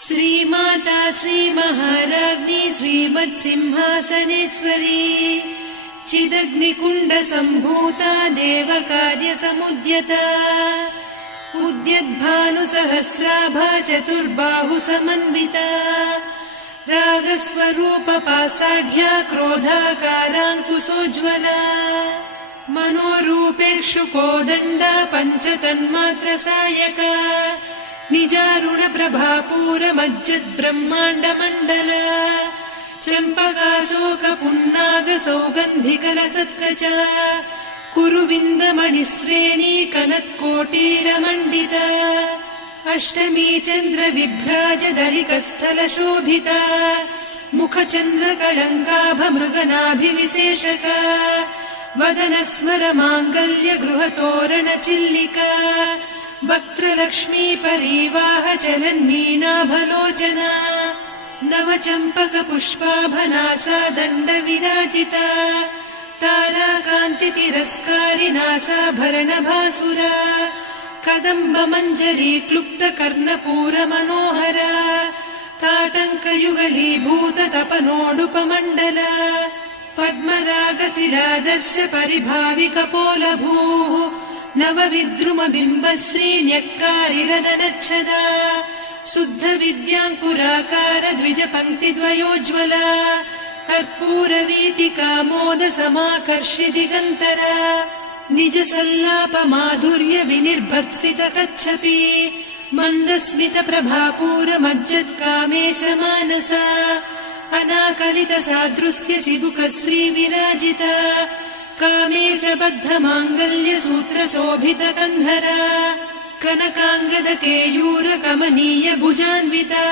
श्रीमाता श्रीमहाराज्ञी श्रीमत्सिंहासनेश्वरी चिदग्निकुण्डसम्भूता देवकार्यसमुद्यता उद्यद्भानुसहस्राभा चतुर्बाहुसमन्विता रागस्वरूपपासाढ्या क्रोधाकाराङ्कुशोज्ज्वला मनोरूपेक्षु कोदण्डा पञ्चतन्मात्रसायका निजारुणप्रभापूरमज्जद्ब्रह्माण्डमण्डला चम्पकाशोकपुन्नागसौगन्धिकलसत्कचा कुरुविन्दमणिश्रेणी कनत्कोटीरमण्डिता अष्टमी चन्द्रविभ्राजदलिकस्थलशोभिता मुखचन्द्रकळङ्काभमृगनाभिविशेषका वदनस्मरमाङ्गल्यगृहतोरणचिल्लिका वक्त्रलक्ष्मी परीवाहचलन्मीनाभलोचना नवचम्पकपुष्पाभनासा दण्डविराजिता ताराकान्तितिरस्कारिनासाभरणभासुरा कदम्बमञ्जरी क्लुप्तकर्णपूरमनोहरा ताटङ्कयुगलीभूततपनोडुपमण्डला पद्मरागशिलादर्श परिभाविकपोलभूः नवविद्रुमबिम्बश्रीन्यक्कारिरदनच्छदा शुद्धविद्याङ्कुराकार द्विजपङ्क्तिद्वयोज्ज्वला कर्पूरवीटिकामोदसमाकर्षि दिगन्तरा निजसल्लापमाधुर्य विनिर्भर्त्सितकच्छपि मन्दस्मितप्रभापूरमज्जत्कामेशमानसा अनाकलितसादृश्य चिबुकश्रीविराजिता कामेशबद्धमाङ्गल्यसूत्रशोभितकन्धरा कनकाङ्गदकेयूरकमनीय भुजान्विता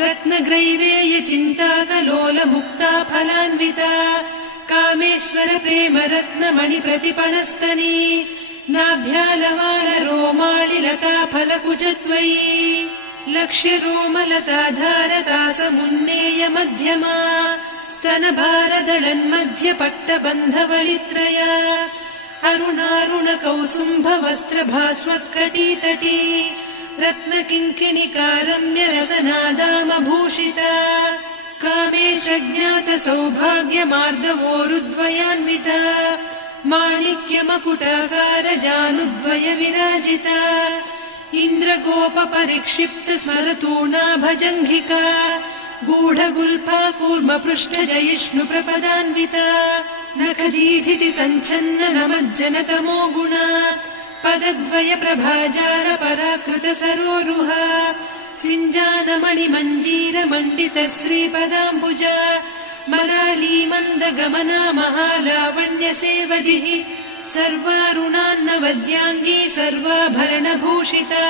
रत्नग्रैवेयचिन्ताकलोलमुक्ता फलान्विता कामेश्वर प्रेमरत्नमणिप्रतिपणस्तनी नाभ्यालवालरोमाळिलता फलकुचत्वयी लक्ष्यरोमलताधारतासमुन्नेय मध्यमा स्तनभारदलन्मध्यपट्टबन्धवळित्रया अरुणारुणकौसुम्भवस्त्रभास्वत्कटीतटी रत्नकिङ्किणिकारम्यरसनादामभूषिता कामेशज्ञातसौभाग्यमार्दवोरुद्वयान्विता माणिक्यमकुटाकारजानुद्वय विराजिता इन्द्रगोपपरिक्षिप्तस्मरतूणाभजङ्घिका गूढगुल्फा कूर्मपृष्ठजयिष्णुप्रपदान्विता नखदीधिति सञ्छन्न नमज्जनतमो गुणा पदद्वय प्रभाजार पराकृत सरोरुहा सिञ्जानमणिमञ्जीरमण्डित श्रीपदाम्बुजा मराळी मन्दगमना महालावण्य सेवधिः सर्वारुणान्नवद्याङ्गी सर्वाभरणभूषिता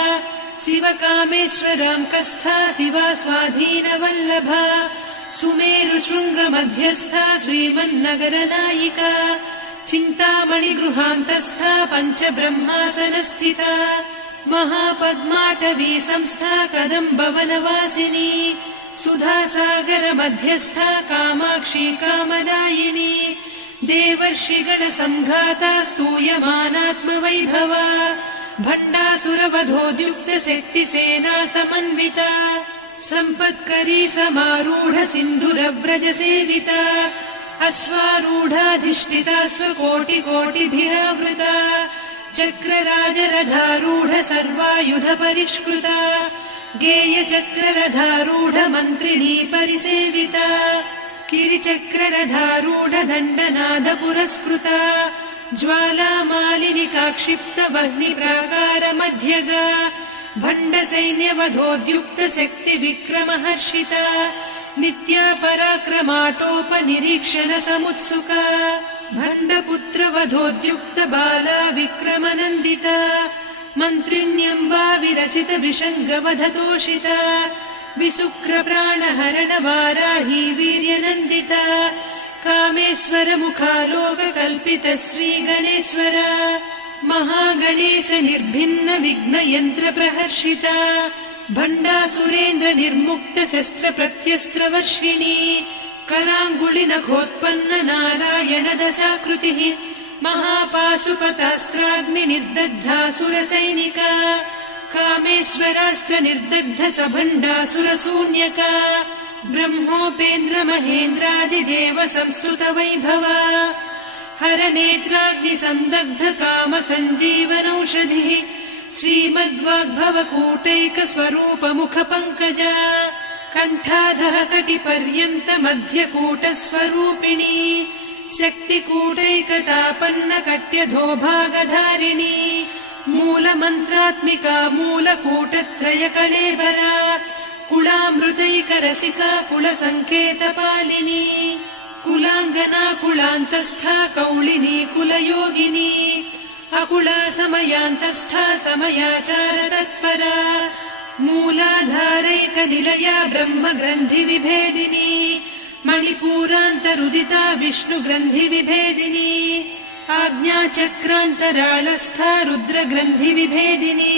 शिवकामेश्वराङ्कस्था शिवा स्वाधीनवल्लभा सुमेरुशृङ्गमध्यस्था श्रीमन्नगरनायिका चिन्तामणिगृहान्तस्था पञ्चब्रह्मासनस्थिता महापद्माटवी संस्था कदम्बवनवासिनी सुधासागरमध्यस्था कामाक्षी कामदायिनी देवर्षिगणसङ्घाता स्तूयमानात्मवैभवा भण्डासुरवधोद्युक्तशक्तिसेना समन्विता सम्पत्करी समारूढ सिन्धुरव्रजसेविता अश्वारूढाधिष्ठिता स्वकोटिकोटिभिरावृता चक्रराजरथारूढ सर्वायुध परिष्कृता गेयचक्ररथारूढ मन्त्रिणी परिसेविता किरिचक्ररथारूढ दण्डनाद पुरस्कृता ज्वालामालिनिकाक्षिप्त वह्निप्राकार मध्यगा भण्डसैन्यवधोद्युक्त शक्तिविक्रमहर्षिता नित्या पराक्रमाटोपनिरीक्षण समुत्सुका भण्डपुत्रवधोद्युक्त बाला विक्रमनन्दिता मन्त्रिण्यम्बा विरचित विषङ्गवधतोषिता विशुक्रप्राणहरण वाराही वीर्यनन्दिता कामेश्वर मुखालोककल्पित श्रीगणेश्वर महागणेश निर्भिन्न विघ्नयन्त्र प्रहर्षिता भण्डासुरेन्द्र निर्मुक्त शस्त्र प्रत्यस्त्रवर्षिणी कराङ्गुलिनखोत्पन्न नारायण दशाकृतिः महापाशुपतास्त्राग्नि निर्दग्धासुरसैनिका कामेश्वरास्त्र निर्दग्ध सभण्डासुरशून्यका ब्रह्मोपेन्द्र महेन्द्रादिदेव संस्तुत वैभवा हर नेत्राग्नि संदग्ध काम संजीवनौषधिः श्रीमद्वाग्भव कूटैक स्वरूप मुख पंकजा कंठाधः कटि पर्यन्त मध्यकूट स्वरूपिणी शक्तिकूटैकतापन्न कट्यधोभागधारिणी मूल मंत्रात्मिका मूलकूटत्रय कळेबरा कुलामृतैक रसिका कुल संकेत पालिनी कुलांगना कुलांतस्था कौलिनी कुलयोगिनी अकुला समयांतस्था समयाचार तत्परा मूलाधारैक निलया ब्रह्म ग्रंथि विभेदिनी मणिपूरान्तरुदिता विष्णु ग्रंथि विभेदिनी आज्ञाचक्रान्तराळस्था रुद्र ग्रंथि विभेदिनी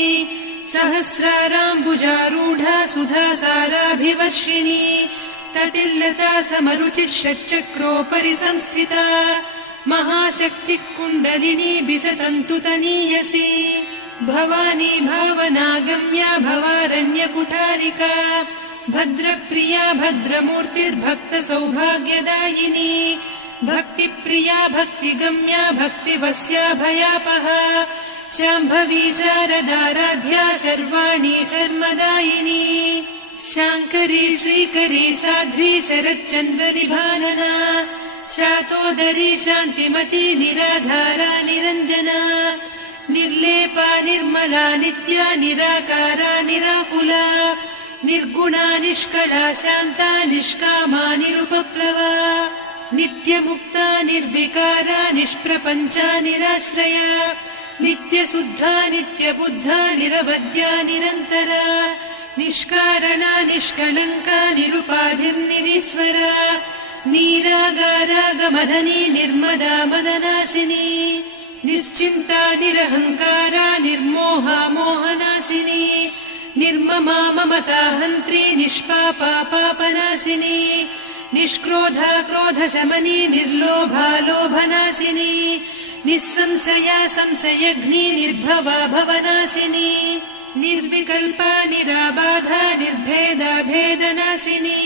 सहस्राराम्बुजारूढा सुधा साराभिवर्षिणी तटिल्लता समरुचिः षट्चक्रोपरि संस्थिता महाशक्ति कुण्डलिनी बिसतन्तुतनीयसी भवानी भावनागम्या भवारण्यकुठारिका भद्रप्रिया भद्रमूर्तिर्भक्त सौभाग्यदायिनी भक्तिप्रिया भक्तिगम्या भक्तिवस्या भयापहा शाम्भवी शारदाराध्या सर्वाणि सर्वदायिनी शाङ्करी श्रीकरी साध्वी शरच्चन्द्रनिभानना शातोदरी शान्तिमती निराधारा निरञ्जना निर्लेपा निर्मला नित्या निराकारा निराकुला निर्गुणा निष्कला शान्ता निष्कामा निरुपप्लवा नित्यमुक्ता निर्विकारा निष्प्रपञ्चा निराश्रया नित्यशुद्धा नित्यबुद्धा निरवद्या निरन्तरा निष्कारणा निष्कलङ्का निरुपाधिर्निरीश्वरा नीरागारागमदनी निर्मदा मदनासिनी निश्चिन्ता निरहङ्कारा निर्मोहा मोहनासिनी निर्ममा ममता हन्त्री निष्पापा पापनासिनी निष्क्रोधा क्रोधशमनी निर्लोभा लोभनासिनी निस्संशया संशयघ्नी निर्भवा भवनासिनी निर्विकल्पा निराबाधा निर्भेदा भेदनासिनी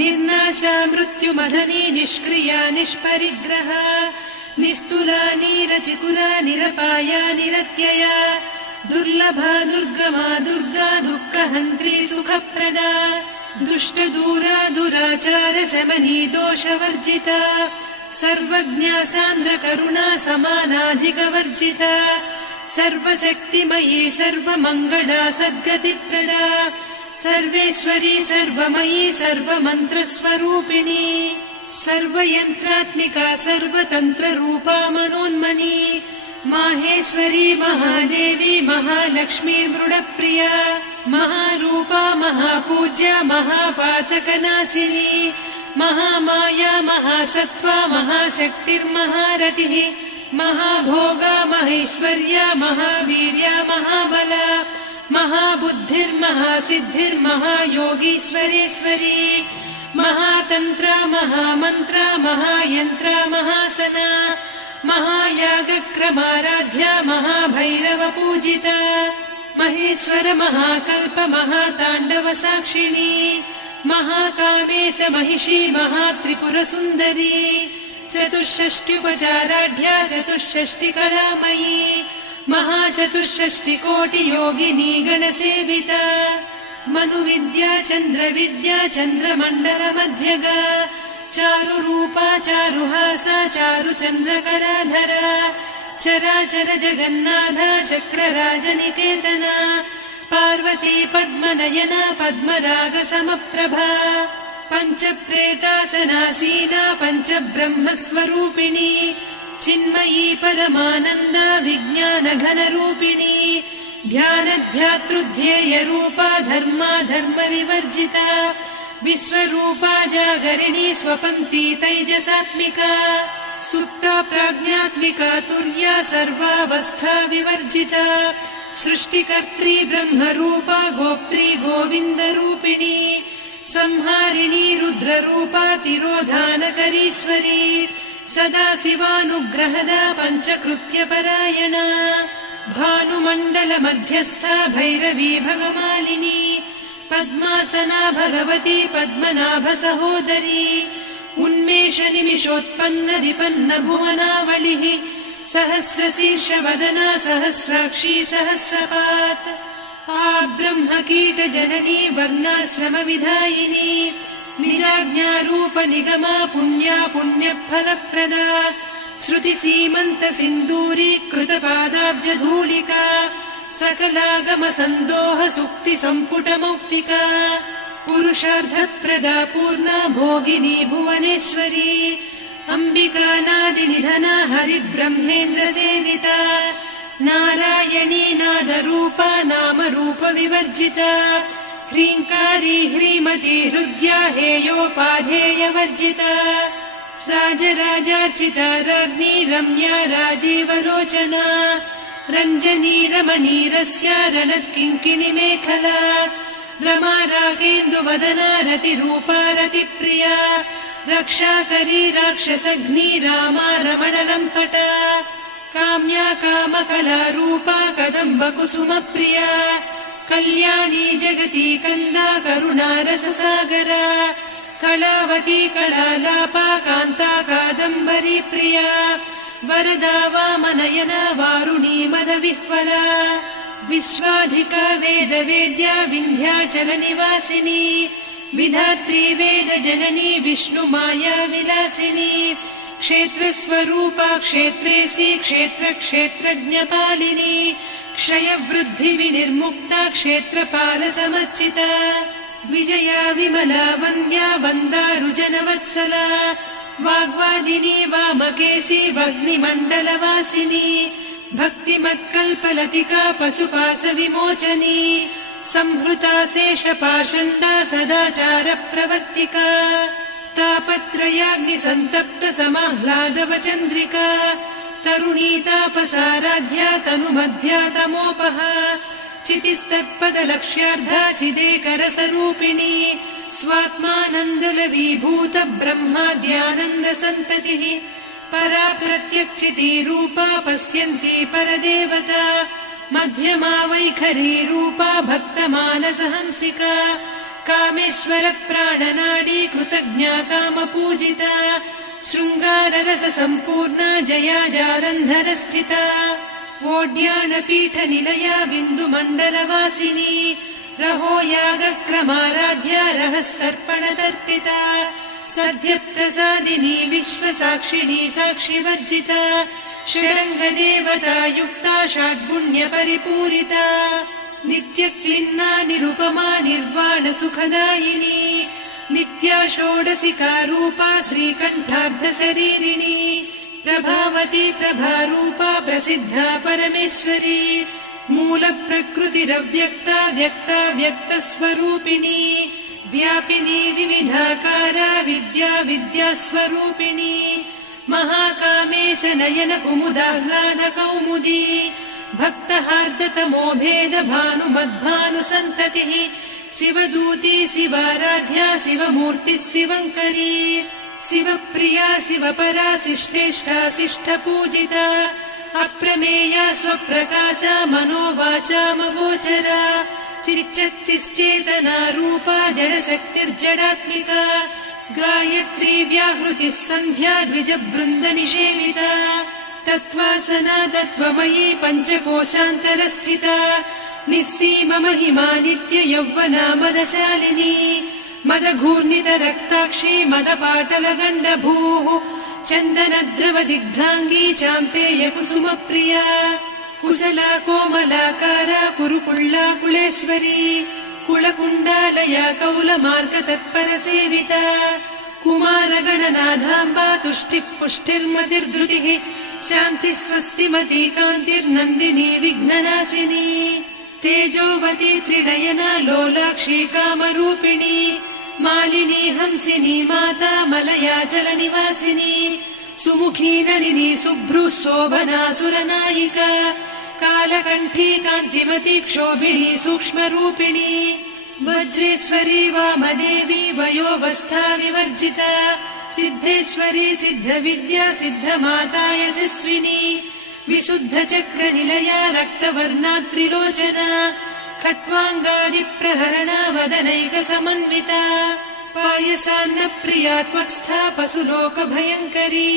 निर्नाशा मृत्युमदनी निष्क्रिया निष्परिग्रहा निस्तुला नीरचिकुरा निरपाया निरत्यया दुर्लभा दुर्गमा दुर्गा दुःखहन्त्री सुखप्रदा दुष्टदूरा दुराचार शमनी दोषवर्जिता सर्वज्ञा सान्द्रकरुणा समानाधिकवर्जिता सर्वशक्तिमयी सर्वमङ्गला सद्गतिप्रदा सर्वेश्वरी सर्वमयी सर्वमन्त्रस्वरूपिणी सर्वयन्त्रात्मिका सर्वतन्त्ररूपा मनोन्मनी माहेश्वरी महादेवी महालक्ष्मी मृडप्रिया महारूपा महापूज्या महापातकनाशिनी महामाया महासत्त्वा महाशक्तिर्महारतिः महाभोगा महेश्वर्या महावीर्या महाबला महाबुद्धिर्महासिद्धिर्महायोगीश्वरेश्वरी महातन्त्रा महामन्त्रा महायन्त्रा महासना महायागक्रमाराध्या महाभैरव पूजिता महेश्वर महाकल्प महाताण्डव साक्षिणी महाकामेश महिषी महात्रिपुरसुन्दरी चतुष्षष्ट्युपचाराढ्या चतुष्षष्टिकलामयी महाचतुष्षष्टिकोटियोगिनी गणसेविता मनुविद्या चन्द्रविद्या चन्द्रमण्डलमध्यगा चारुरूपा चारुहासा चारुचन्द्रकलाधरा चराचर जगन्नाथा चक्रराजनिकेतना पार्वती पद्मनयना पद्मरागसमप्रभा पञ्चप्रेतासनासीना पञ्चब्रह्मस्वरूपिणी चिन्मयी परमानन्दा विज्ञानघनरूपिणी ध्यानध्यातृध्येयरूपा धर्मा धर्मविवर्जिता विश्वरूपा जागरिणी स्वपन्ती तैजसात्मिका सुप्ता प्राज्ञात्मिका तुर्या सर्वावस्था विवर्जिता सृष्टिकर्त्री ब्रह्मरूपा गोप्त्री गोविन्दरूपिणी संहारिणी रुद्ररूपा तिरोधानकरीश्वरी सदा शिवानुग्रहदा पञ्चकृत्यपरायणा भानुमण्डलमध्यस्था भैरवी भगमालिनी पद्मासना भगवती पद्मनाभसहोदरी उन्मेषनिमिषोत्पन्न विपन्न भुवनावलिः सहस्रशीर्षवदना सहस्राक्षी सहस्रपात् ब्रह्मकीटजननी वर्णाश्रमविधायिनी निजाज्ञारूपनिगमा पुण्या पुण्यफलप्रदा श्रुतिसीमन्तसिन्दूरीकृतपादाब्जधूलिका सकलागमसन्दोह सुक्तिसम्पुटमौक्तिका पुरुषार्थप्रदा पूर्णा भोगिनी भुवनेश्वरी अम्बिकानादिनिधना हरिब्रह्मेन्द्रसेविता नारायणी नादरूपा नामरूपविवर्जिता ह्रीङ्कारी ह्रीमती हृद्या हेयोपाधेयवर्जिता राजराजार्चिता राज्ञी रम्या राजीवलोचना रञ्जनी रमणीरस्या रणत्किङ्किणिमेखला रमा रागेन्दुवदना रतिरूपा रतिप्रिया रक्षाकरी राक्षसघ्नी रामा रमणलम्पटा काम्या कामकलारूपा कदम्बकुसुमप्रिया कल्याणी जगती कन्दा करुणा रससागरा कलावती कलालापा कान्ता कादम्बरी प्रिया वरदा वामनयना वारुणी मदविह्वला विश्वाधिका वेदवेद्या विन्ध्याचलनिवासिनी विधात्री वेदजननी विष्णुमाया विलासिनी क्षेत्रस्वरूपा क्षेत्रेसी क्षेत्रक्षेत्रज्ञपालिनी क्षयवृद्धिविनिर्मुक्ता क्षेत्रपालसमर्चिता विजया विमला वन्द्या वन्दारुजनवत्सला वाग्वादिनी वामकेशी वह्निमण्डलवासिनी भक्तिमत्कल्पलतिका पशुपाशविमोचनी संहृता शेषपाषण्डा सदाचारप्रवर्तिका तापत्रयाग्निसन्तप्त समाह्लादवचन्द्रिका तरुणी तापसाराध्या तनुमध्या तमोपहा चितिस्तत्पदलक्ष्यार्धा चिदेकरसरूपिणी स्वात्मानन्दलवीभूत ब्रह्माद्यानन्दसन्ततिः परा प्रत्यक्षितीरूपा पश्यन्ती परदेवता मध्यमा वैखरी रूपा भक्तमानसहंसिका कामेश्वर प्राणनाडी कृतज्ञा कामपूजिता शृङ्गाररससम्पूर्णा जया जालन्धरस्थिता वोड्याणपीठनिलया बिन्दुमण्डलवासिनी रहो यागक्रमाराध्या रहस्तर्पणदर्पिता सद्यप्रसादिनी विश्वसाक्षिणी साक्षिवर्जिता षडङ्गदेवता युक्ता षड्गुण्यपरिपूरिता नित्यक्लिन्ना निरुपमा निर्वाणसुखदायिनी नित्या षोडशिका रूपा श्रीकण्ठार्धशरीरिणी प्रभावती प्रभारूपा प्रसिद्धा परमेश्वरी मूलप्रकृतिरव्यक्ता व्यक्ता व्यक्तस्वरूपिणी व्यापिनी विविधाकारा विद्या विद्यास्वरूपिणी महाकामेश नयन कुमुदाह्लाद कौमुदी भक्तहार्दतमोभेद भानुमद्भानुसन्ततिः शिवदूती शिवाराध्या शिवमूर्तिः शिवङ्करी शिवप्रिया शिवपरा शिष्टेष्टा शिष्टपूजिता अप्रमेया स्वप्रकाशा मनोवाचामगोचरा चिच्चक्तिश्चेतना रूपा जडशक्तिर्जडात्मिका गायत्री व्याहृतिः सन्ध्या द्विजबृन्दनिषेविता तत्त्वासना तत्त्वमयी पञ्चकोशान्तरस्थिता निस्सीममहिमा नित्य यौवना मदशालिनी मदघूर्णितरक्ताक्षी मदपाटलगण्डभूः चन्दनद्रवदिग्धाङ्गी चाम्पेय कुसुमप्रिया कुशला कोमलाकारा कुरुकुळ्ळा कुलेश्वरी कुलकुण्डालया कौलमार्गतत्परसेविता कुमारगणनाथाम्बा तुष्टिः पुष्टिर्मतिर्धृतिः शान्तिः स्वस्तिमती कान्तिर्नन्दिनी विघ्ननाशिनी तेजोवती त्रिनयना लोलाक्षी कामरूपिणी मालिनी हंसिनी माता मलया जलनिवासिनी सुमुखी नलिनी शुभ्रुः शोभना सुरनायिका कालकण्ठी कान्तिमती क्षोभिणी सूक्ष्मरूपिणी वज्रेश्वरी वामदेवी वयोवस्था विवर्जिता सिद्धेश्वरी सिद्धविद्या सिद्धमाता यशस्विनी विशुद्धचक्रनिलया रक्तवर्णात्रिलोचना खट्वाङ्गादिप्रहरणा वदनैकसमन्विता पायसान्नप्रिया त्वक्स्था पशुलोकभयङ्करी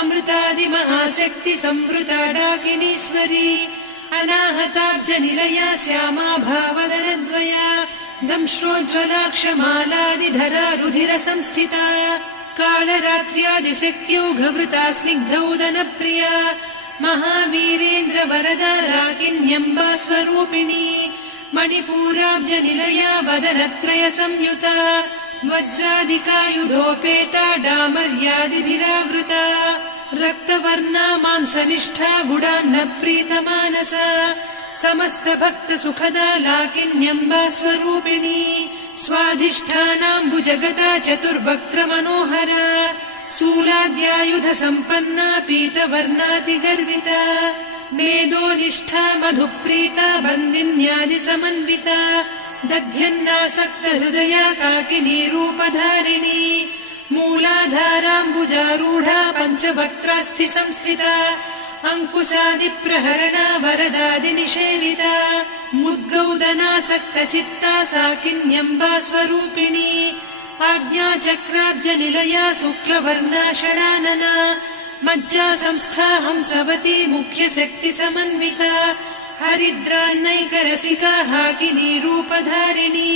अमृतादिमहाशक्ति संवृता डाकिनीश्वरी अनाहताब्जनिलया श्यामा भावदनद्वया दंश्रोज्ज्वलाक्षमालादिधरा रुधिरसंस्थिता कालरात्र्यादिशक्त्योघवृता स्निग्धौदनप्रिया महावीरेन्द्रवरदा राकिन्यम्बा स्वरूपिणी मणिपूराब्जनिलया वदनत्रय संयुता वज्रादिकायुधोपेता डामर्यादिभिरावृता रक्तवर्णा मांसनिष्ठा गुडान्न प्रीतमानसा समस्त भक्त सुखदा लाकिन्यम्बा स्वरूपिणी स्वाधिष्ठानाम्बुजगदा चतुर्वक्त्र मनोहरा शूलाद्यायुध सम्पन्ना पीतवर्णातिगर्विता मेदोनिष्ठा मधुप्रीता बन्दिन्यादि समन्विता दध्यन्नासक्त हृदया काकिनी रूपधारिणी मूलाधाराम्बुजारूढा पञ्चवक्त्रास्थि संस्थिता अङ्कुशादिप्रहरणा वरदादिनिषेविता मुद्गौदनासक्त चित्ता साकिन्यम्बा स्वरूपिणी आज्ञाचक्राब्जनिलया शुक्लवर्णा षडानना मज्जा संस्था हंसवती मुख्यशक्ति समन्विता हरिद्रान्नैकरसिका हाकिनी रूपधारिणी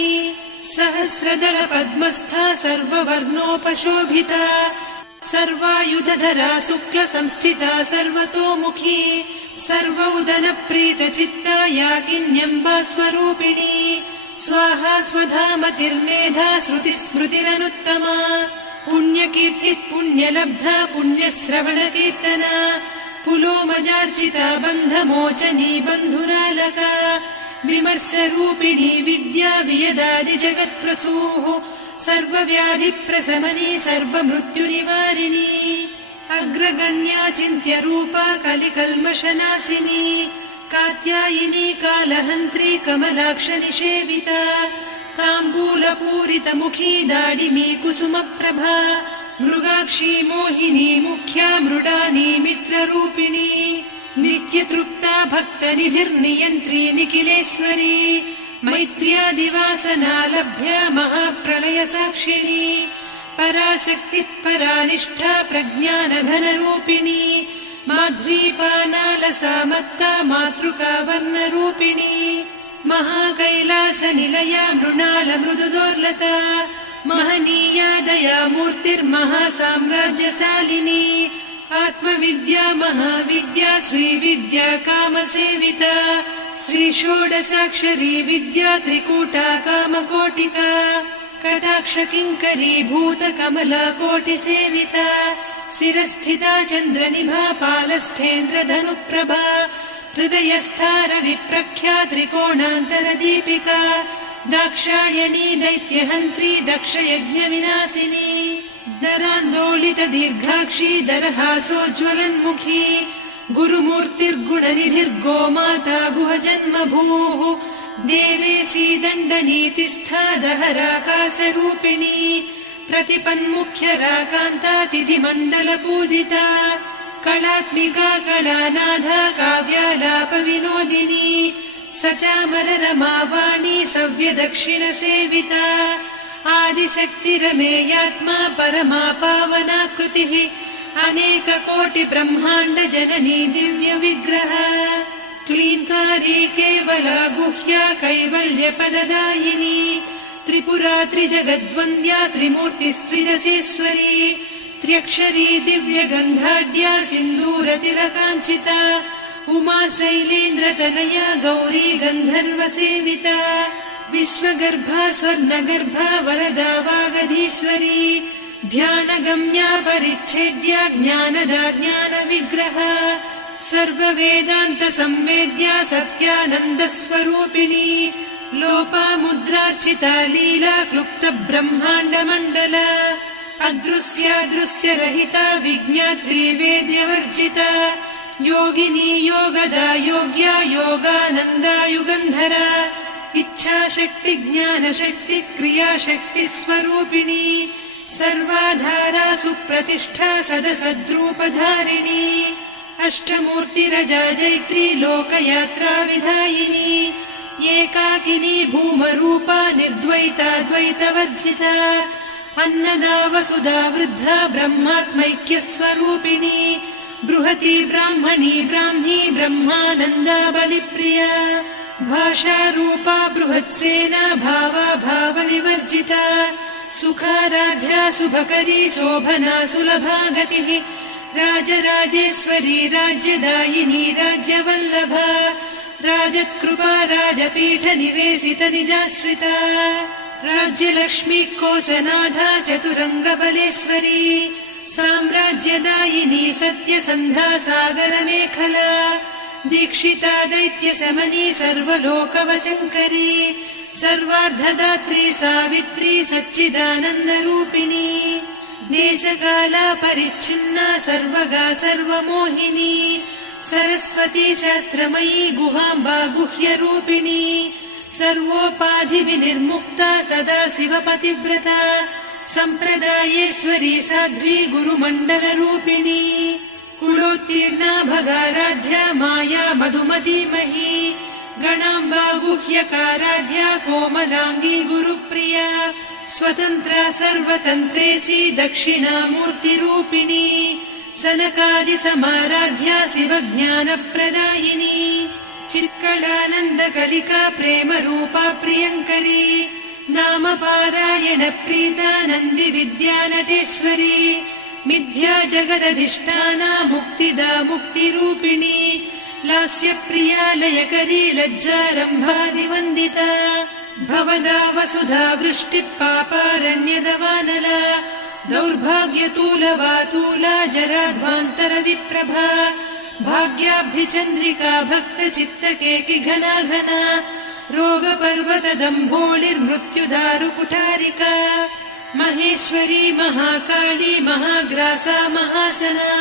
सहस्रदल पद्मस्था सर्ववर्णोपशोभिता सर्वायुधधरा शुक्ल संस्थिता सर्वतोमुखी सर्वौदनप्रीतचित्ता याकिन्यम्बा स्वरूपिणी स्वाहा स्वधामतिर्मेधा श्रुतिस्मृतिरनुत्तमा पुण्यकीर्तिः पुण्यलब्धा पुण्यश्रवणकीर्तना पुलोमजार्चिता बन्धमोचनी बन्धुरालका विमर्शरूपिणी विद्या वियदादिजगत्प्रसूः सर्वव्याधिप्रशमनी सर्वमृत्युनिवारिणी अग्रगण्या चिन्त्यरूपा कलिकल्मषनाशिनी कात्यायिनी कालहन्त्री कमलाक्षनिषेविता ताम्बूलपूरितमुखी दाडिमी कुसुमप्रभा मृगाक्षी मोहिनी मुख्या मृडानी मित्ररूपिणी नित्यतृप्ता भक्तनिधिर्नियन्त्री निखिलेश्वरी मैत्र्यादिवासना लभ्या महाप्रलयसाक्षिणी पराशक्तिः परानिष्ठा प्रज्ञानघनरूपिणी माध्वीपानालसा मत्ता मातृका वर्णरूपिणी महाकैलासनिलया मृणालमृदुदोर्लता महनीया दया मूर्तिर्महासाम्राज्यशालिनी आत्मविद्या महाविद्या श्रीविद्या कामसेविता श्रीषोडशाक्षरी विद्या त्रिकूटा कामकोटिका कटाक्षकिङ्करी भूतकमला कोटिसेविता शिरस्थिता चन्द्रनिभा पालस्थेन्द्रधनुप्रभा हृदयस्था रविप्रख्या त्रिकोणान्तरदीपिका दाक्षायणी दैत्यहन्त्री दक्षयज्ञविनाशिनी दरान्दोलित दीर्घाक्षी दरहासोज्ज्वलन्मुखी गुरुमूर्तिर्गुणनिधिर्गोमाता गुहजन्मभूः देवेशी दण्डनीतिस्था दहराकाशरूपिणी प्रतिपन्मुख्यराकान्ता तिथिमण्डलपूजिता कलात्मिका कलानाथा काव्यालापविनोदिनी सचामररमावाणी सव्यदक्षिणसेविता आदिशक्तिरमेयात्मा परमा पावना कृतिः अनेककोटिब्रह्माण्डजननी दिव्यविग्रह क्लीङ्कारी केवला गुह्या कैवल्यपददायिनी त्रिपुरा त्रिजगद्वन्द्या त्रिमूर्तिस्त्रिदशेश्वरी त्र्यक्षरी दिव्यगन्धाढ्या सिन्दूरतिलकाञ्चिता उमा शैलेन्द्रतनया गौरी गन्धर्वसेविता विश्वगर्भा स्वर्णगर्भा वरदा वागधीश्वरी ध्यानगम्या परिच्छेद्या ज्ञानदा ज्ञानविग्रहा सर्ववेदान्तसंवेद्या सत्यानन्दस्वरूपिणी लोपामुद्रार्चिता लीला क्लुप्तब्रह्माण्डमण्डला अदृश्यादृश्यरहिता विज्ञात्री वेद्यवर्जिता योगिनी योगदा योग्या योगानन्दा युगन्धरा इच्छाशक्ति ज्ञानशक्ति क्रियाशक्ति स्वरूपिणी सर्वाधारा सुप्रतिष्ठा सदसद्रूपधारिणी अष्टमूर्तिरजा जैत्री लोकयात्रा विधायिनी एकाकिनी भूमरूपा निर्द्वैता द्वैतवर्जिता अन्नदा वसुधा वृद्धा ब्रह्मात्मैक्यस्वरूपिणी बृहती ब्राह्मणी ब्राह्मी ब्रह्मानन्दा बलिप्रिया भाषारूपा बृहत्सेना भावा भावविवर्जिता सुखाराध्या शुभकरी शोभना सुलभा गतिः राजराजेश्वरी राज्यदायिनी राज्यवल्लभा राजत्कृपा राजपीठ निवेशित निजाश्रिता राज्यलक्ष्मी कोसनाधा चतुरङ्गबलेश्वरी साम्राज्यदायिनी सत्यसन्धा सागरमेखला दीक्षिता दैत्यशमनी सर्वलोकवशङ्करी सर्वार्धदात्री सावित्री सच्चिदानन्दरूपिणी देशकाला परिच्छिन्ना सर्वगा सर्वमोहिनी सरस्वती शास्त्रमयी गुहाम्बा गुह्यरूपिणी सर्वोपाधिविनिर्मुक्ता सदा शिवपतिव्रता सम्प्रदायेश्वरी साध्वी गुरुमण्डलरूपिणी कुलोत्तीर्णा भगाराध्या माया मधुमतीमही गणाम्बा गुह्यकाराध्या कोमलाङ्गी गुरुप्रिया स्वतन्त्रा सर्वतन्त्रेसी दक्षिणामूर्तिरूपिणी सनकादिसमाराध्या शिवज्ञानप्रदायिनी चित्कलानन्दकलिका प्रेमरूपा प्रियङ्करी नामपारायणप्रीता नन्दिविद्यानटेश्वरी मिथ्या जगदधिष्ठाना मुक्तिदा मुक्तिरूपिणी लास्यप्रिया लयकरी लज्जारम्भादिवन्दिता भवदा वसुधा वृष्टिः पापारण्यदवानला दौर्भाग्यतूलवातूला जराध्वान्तरविप्रभा भाग्याब्धिचन्द्रिका भक्तचित्तकेकि घना घना रोगपर्वतदम्भोळिर्मृत्युदारुकुठारिका महेश्वरी महाकाली महाग्रासा महासना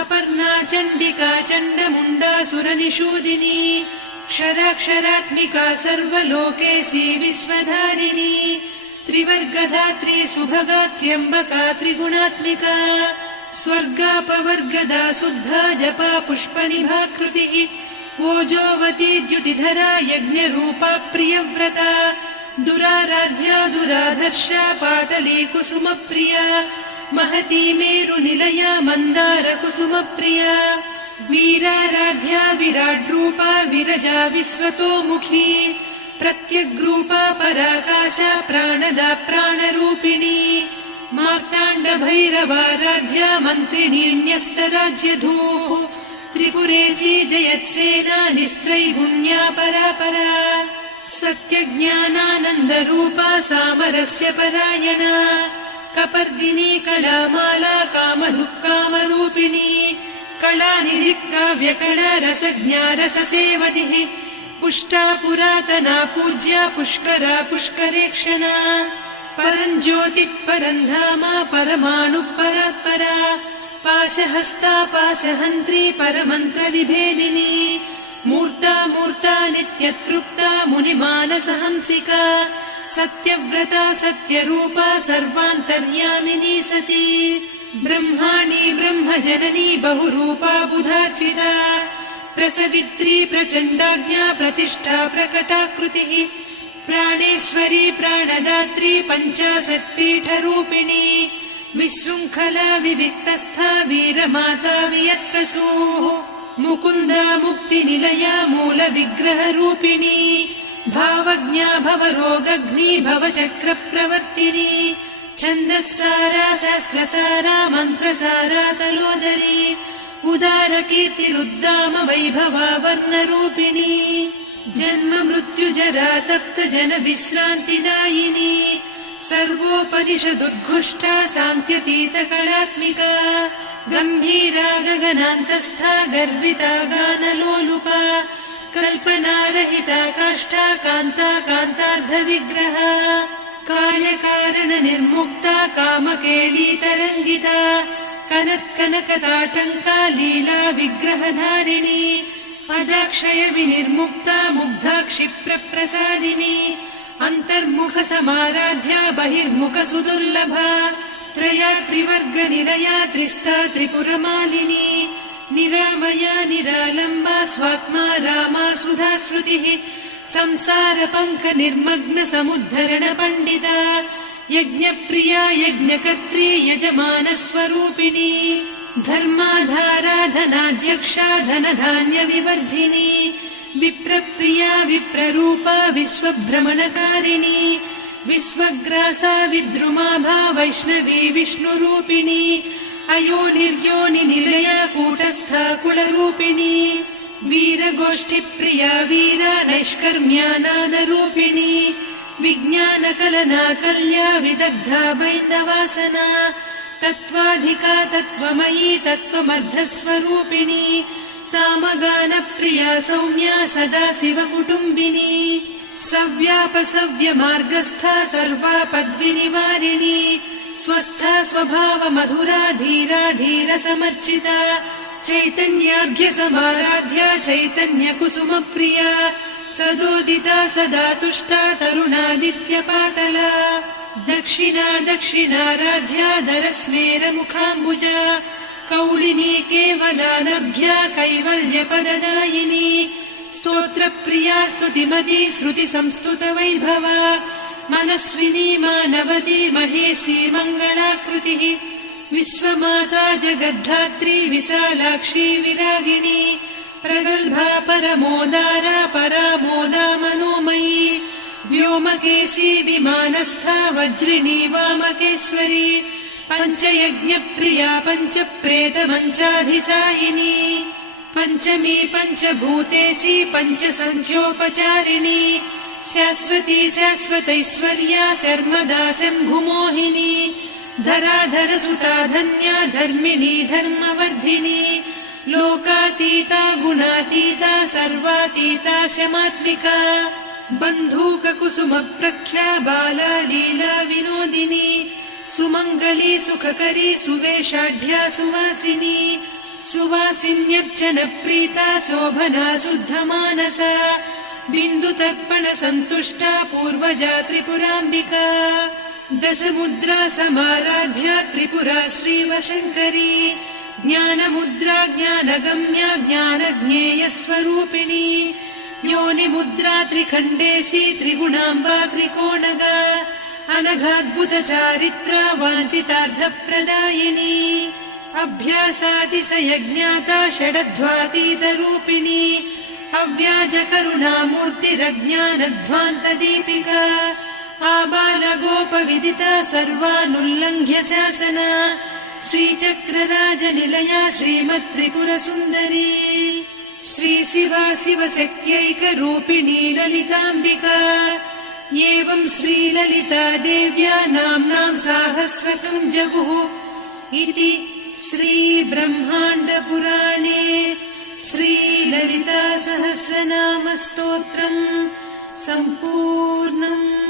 अपर्णा चण्डिका चण्डमुण्डा सुरनिषूदिनी क्षराक्षरात्मिका सर्वलोकेशी विश्वधारिणी त्रिवर्गधात्री सुभगा त्र्यम्बका त्रिगुणात्मिका स्वर्गापवर्गदा शुद्धा जपा पुष्पनिभाकृतिः ओजोवती द्युतिधरा यज्ञरूपा प्रियव्रता दुराराध्या दुरादर्शा पाटली कुसुमप्रिया महती मेरुनिलया मन्दारकुसुमप्रिया वीराराध्या विराड्रूपा विरजा विश्वतोमुखी प्रत्यग्रूपा पराकाशा प्राणदा प्राणरूपिणी मार्ताण्डभैरवाराध्या मन्त्रिणी न्यस्तराज्यधूः त्रिपुरेशी जयत्सेना निस्त्रैगुण्या परापरा सत्यज्ञानानन्दरूपा सामरस्य परायणा कपर्दिनी कलामाला कामधुक्कामरूपिणी कलानिधिकाव्यकला रसज्ञा रससेवतिः पुष्टा पुरातना पूज्या पुष्करा पुष्करेक्षणा परञ्ज्योतिः परन्धामा परमाणुः परात्परा पाशहस्ता पाशहन्त्री परमन्त्रविभेदिनी मूर्ता मूर्ता नित्यतृप्ता मुनिमानसहंसिका सत्यव्रता सत्यरूपा सर्वान्तर्यामिनी सती ब्रह्माणी ब्रह्मजननी बहुरूपा बुधार्चिता प्रसवित्री प्रचण्डाज्ञा प्रतिष्ठा प्रकटाकृतिः प्राणेश्वरी प्राणदात्री पञ्चाशत्पीठरूपिणी विशृङ्खला विविक्तस्था वीरमाता वियत्प्रसूः मुकुन्दा मुक्तिनिलया मूलविग्रहरूपिणी भावज्ञा भवरोगघ्नी भवचक्रप्रवर्तिनी छन्दस्सारा शास्त्रसारा मन्त्रसारा तलोदरी उदारकीर्तिरुद्दाम वैभवा वर्णरूपिणी जन्म मृत्युजरा तप्त जन विश्रान्तिदायिनी सर्वोपनिषदुद्घुष्टा सान्त्यतीतकलात्मिका गम्भीरा गगनान्तस्था गर्विता गानलोलुपा कल्पनारहिता काष्ठा कान्ता कान्तार्धविग्रहा कार्यकारणनिर्मुक्ता कामकेळीतरङ्गिता कनत्कनकताटङ्का लीला विग्रहधारिणी अजाक्षय विनिर्मुक्ता मुग्धा क्षिप्रप्रसादिनी अन्तर्मुख समाराध्या बहिर्मुख सुदुर्लभा त्रया त्रिवर्गनिलया त्रिस्ता त्रिपुरमालिनी निरामया निरालम्बा स्वात्मा रामा सुधा श्रुतिः संसार पङ्क निर्मग्न समुद्धरण पण्डिता यज्ञप्रिया यज्ञकर्त्री यजमान स्वरूपिणी धर्माधारा धनाध्यक्षा धनधान्य विवर्धिनी विप्रप्रिया विप्ररूपा विश्वभ्रमणकारिणी विश्वग्रासा विद्रुमाभा वैष्णवी विष्णुरूपिणी अयोनिर्योनि निलया कूटस्था कुलरूपिणी वीरगोष्ठिप्रिया वीरा नैष्कर्म्यानादरूपिणी विज्ञानकलना कल्या विदग्धा बैन्दवासना तत्त्वाधिका तत्त्वमयी तत्त्वमर्धस्वरूपिणी सामगानप्रिया सौम्या सदा शिवकुटुम्बिनी सव्यापसव्यमार्गस्था सर्वापद्विनिवारिणी स्वस्था स्वभाव मधुरा धीरा धीर समर्चिता चैतन्यार्घ्य समाराध्या चैतन्य कुसुम प्रिया सदोदिता सदा तुष्टा तरुणादित्य पाटला दक्षिणा दक्षिणाराध्या दरस्मेर मुखाम्बुजा कौलिनी केवलानभ्या कैवल्यपददायिनी स्तोत्रप्रिया स्तुतिमती श्रुति संस्तुत वैभवा मनस्विनी मानवती महेशी मङ्गलाकृतिः विश्वमाता जगद्धात्री विशालाक्षी विरागिणी प्रगल्भा परमोदारा परामोदा मनोमयी व्योमकेशी विमानस्था वज्रिणी वामकेश्वरी पञ्चयज्ञप्रिया पञ्चप्रेतमञ्चाधिसायिनी पञ्चमी पञ्चभूतेशी पञ्चसङ्ख्योपचारिणी शाश्वती शाश्वतैश्वर्या शर्मदा शम्भुमोहिनी धराधरसुता धन्या धर्मिणी धर्मवर्धिनी लोकातीता गुणातीता सर्वातीता शमात्मिका बन्धूककुसुमप्रख्या बाला लीला विनोदिनी सुमङ्गली सुखकरी सुवेशाढ्या सुवासिनी सुवासिन्यर्चनप्रीता शोभना शुद्धमानसा बिन्दुतर्पण सन्तुष्टा पूर्वजा त्रिपुराम्बिका दशमुद्रा समाराध्या त्रिपुरा श्रीवशङ्करी ज्ञानमुद्रा ज्ञानगम्या ज्ञानज्ञेयस्वरूपिणी योनिमुद्रा त्रिखण्डेशी त्रिगुणाम्बा त्रिकोणगा अनघाद्भुतचारित्रा वाञ्छितार्थप्रदायिनी अभ्यासातिशयज्ञाता षडध्वातीतरूपिणी अव्याजकरुणामूर्तिरज्ञानध्वान्तदीपिका आबालगोपविदिता सर्वानुल्लङ्घ्य शासना श्रीचक्रराजनिलया श्रीमत्त्रिपुरसुन्दरी श्रीशिवा शिवशक्त्यैकरूपिणी ललिताम्बिका एवं श्रीललिता देव्या नाम्नां साहस्रकं जगुः इति श्रीब्रह्माण्डपुराणे श्रीललिता सहस्रनामस्तोत्रम् सम्पूर्णम्।